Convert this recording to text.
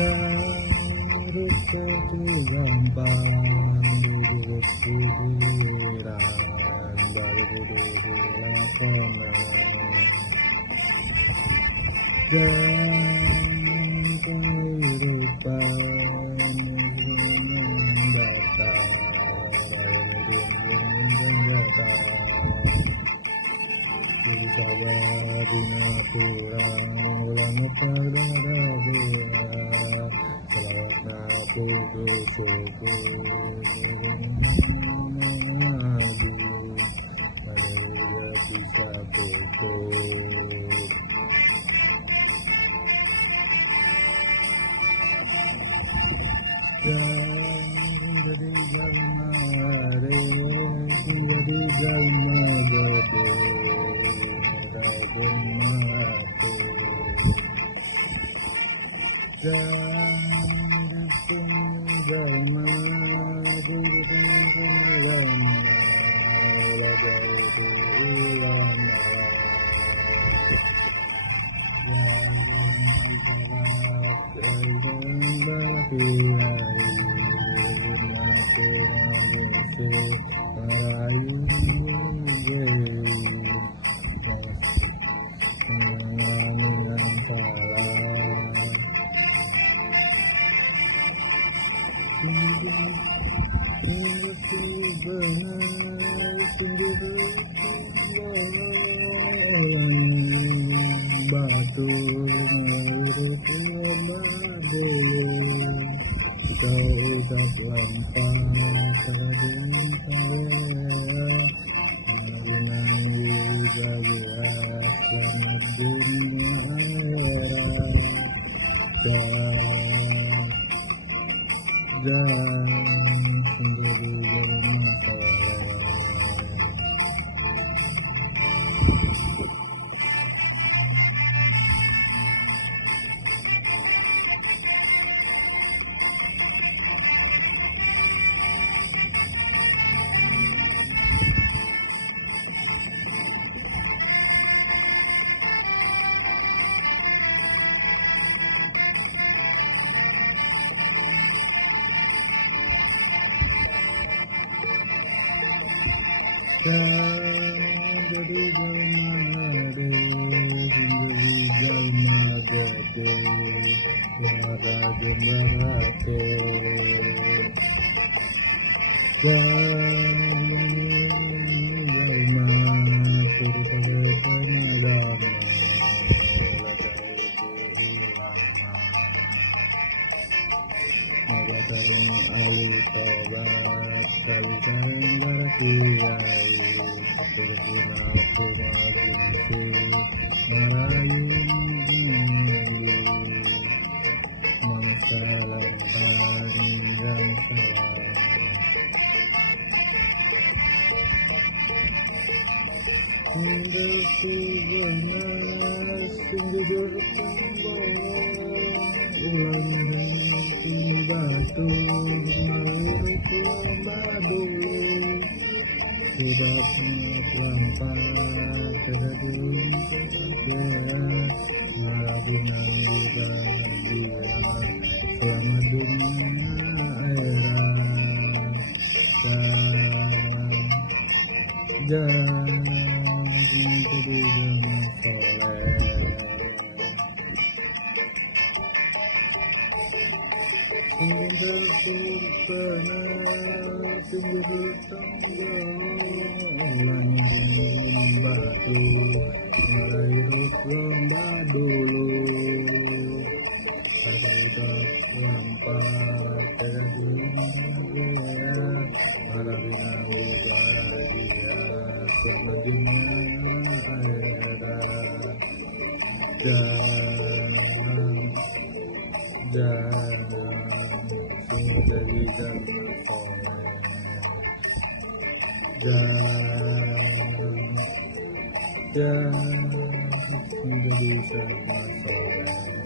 Garut keju gampang duduk pikiran baru duduk lakonan dan kehidupan mendatang dan datang bisa bina kurang ulang pada bulan selawat naku bersyukur lagi pada dia bisa pukul dan jadi gamare jadi gamma gede ragun matu dan gamma gede gamma olah jauh ulama batu mengurut dulu kau ucap lampau terjun kawea menang juga jelas selamat dunia dan sendiri bermasalah. Jadi jalma jadi jalma gede suara jembarate jalma turu pada penagama moga sareng ahli tobat kali sareng berkiai berguna aku magisi marayun mangsalam panjang salam hinggaku benar jujur pembawa ulang batu menurut lomba dulu sudah lampat terjun kebahagiaan labunan juga dia selama dunia dan kedua soleh sungguh bersempena sungguh bertanggung batu meraih lomba dulu terhadap lampat terjun para bina bahagia selama dunia akhirat dan jadi jalma soleh dan jadi jalma soleh.